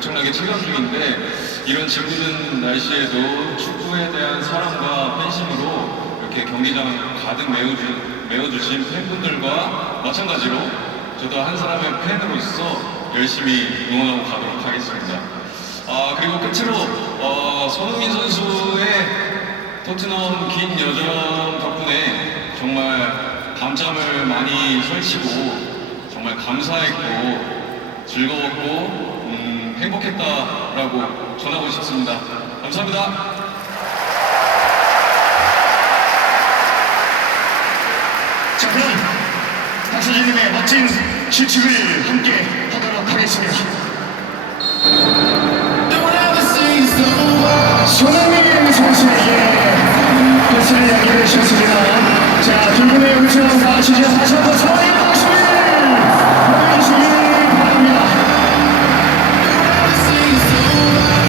엄청나게 체감 중인데 이런 지구든 날씨에도 축구에 대한 사랑과 팬심으로 이렇게 경기장 가득 메워주, 메워주신 팬분들과 마찬가지로 저도 한 사람의 팬으로서 열심히 응원하고 가도록 하겠습니다. 아 그리고 끝으로 어, 손흥민 선수의 토트넘 긴 여정 덕분에 정말 밤잠을 많이 설치고 정말 감사했고 즐거웠고 음, 행복했다라고 전하고 싶습니다. 감사합니다. 자 그럼 박서진님의 멋진 실축을 함께 하도록 하겠습니다. 손흥민 선수에게 패스를 연결해 주셨습니다. 자, 두 분의 우승 사랑해